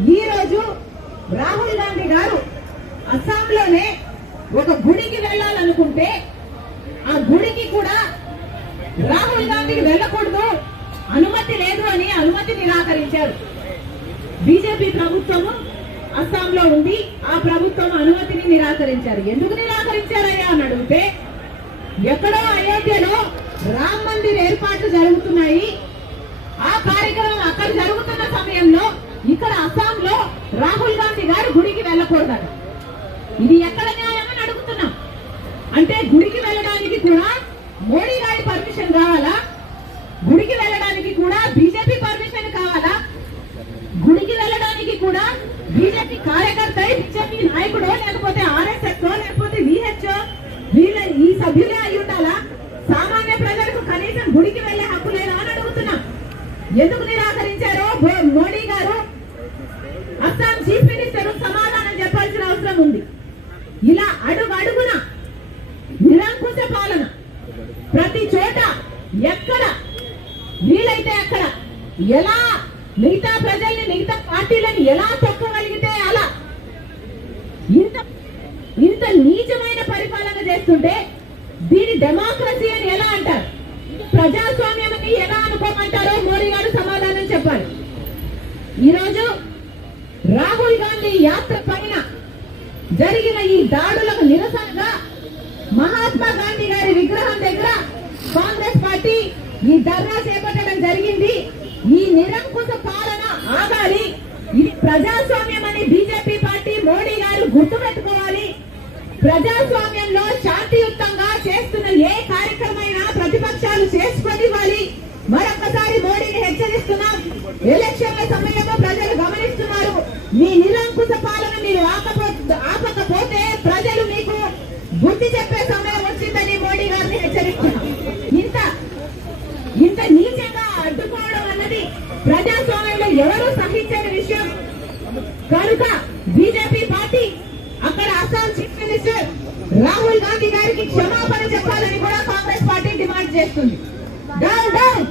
ఈ రోజు రాహుల్ గాంధీ గారు అస్సాంలోనే ఒక గుడికి వెళ్ళాలనుకుంటే ఆ గుడికి కూడా రాహుల్ గాంధీకి వెళ్ళకూడదు, అనుమతి లేదు అని అనుమతి నిరాకరించారు. బీజేపీ ప్రభుత్వము అస్సాంలో ఉంది, ఆ ప్రభుత్వం అనుమతిని నిరాకరించారు. ఎందుకు నిరాకరించారయ్యా అని అడిగితే, ఎక్కడో అయోధ్యలో రామ మందిర్ ఏర్పాట్లు జరుగుతున్నాయి, ఆ కార్యక్రమం అక్కడ జరుగుతున్న సమయంలో ఇక్కడ అస్సాంలో రాహుల్ గాంధీ గారు గుడికి వెళ్ళకూడదు. ఇది ఎక్కడ న్యాయం అని అడుగుతున్నాం. అంటే గుడికి వెళ్ళడానికి కూడా మోడీ గారి పర్మిషన్ కావాలా? గుడికి వెళ్ళడానికి కూడా బీజేపీ పర్మిషన్ కావాలా? గుడికి వెళ్ళడానికి కూడా బీజేపీ కార్యకర్త, బీజేపీ నాయకుడు, లేకపోతే ఆర్ఎస్ఎస్ లేకపోతే విహెచ్ఓ వీళ్ళ ఈ సభ్యులే అయి ఉండాలా? సామాన్య ప్రజలకు కనీసం గుడికి వెళ్లే హక్కు లేదా అని అడుగుతున్నాం. ఎందుకు నిరాకరించారో మోడీ గారు, అస్సాం చీఫ్ మినిస్టర్ సమాధానం చెప్పాల్సిన అవసరం ఉంది. ఇలా అడుగు అడుగున నిరంకుశ పాలన, ప్రతి చోట ఎక్కడ వీలైతే అక్కడ ఎలా మిగతా ప్రజల్ని, మిగతా పార్టీలను ఎలా తొక్కగలిగితే అలా ఇంత నీచమైన పరిపాలన చేస్తుంటే దీని డెమోక్రసీ అని ఎలా అంటారు? ప్రజాస్వామ్యం అని ఎలా అనుకోమంటారో మోడీ గారు సమాధానం చెప్పాలి. ఈరోజు రాహుల్ గాంధీ యాత్ర పైన జరిగిన ఈ దాడులకు నిరసనగా మహాత్మా గాంధీ గారి విగ్రహం దగ్గర కాంగ్రెస్ పార్టీ ఈ ధర్నా చేపట్టడం జరిగింది. ఈ నిరంకుశ పాలన ఆగాలి, ఇది ప్రజాస్వామ్యం అని బీజేపీ పార్టీ, మోడీ గారు గుర్తుపెట్టుకోవాలి. ప్రజాస్వామ్యంలో శాంతియుతంగా చేస్తున్న ఏ కార్యక్రమైనా ప్రతిపక్షాలు చేసుకొనివ్వాలి. మరొకసారి మోడీని హెచ్చరిస్తున్నాం. ఎలక్షన్ల సమయంలో ప్రజలు గమనిస్తున్నారు. మీ నిరంకుశ పాలన మీరు ఆపకపోతే ప్రజలు మీకు బుద్ధి చెప్పే సమయం వచ్చిందని మోడీ గారిని హెచ్చరిస్తున్నాం. ఇంత నీచంగా అడ్డుకోవడం అన్నది ప్రజాస్వామ్యంలో ఎవరూ సహించని విషయం. కనుక బీజేపీ పార్టీ అక్కడ అస్సాం చీఫ్ మినిస్టర్ రాహుల్ గాంధీ గారికి క్షమాపణ చెప్పాలని కూడా కాంగ్రెస్ పార్టీ డిమాండ్ చేస్తుంది. Down down.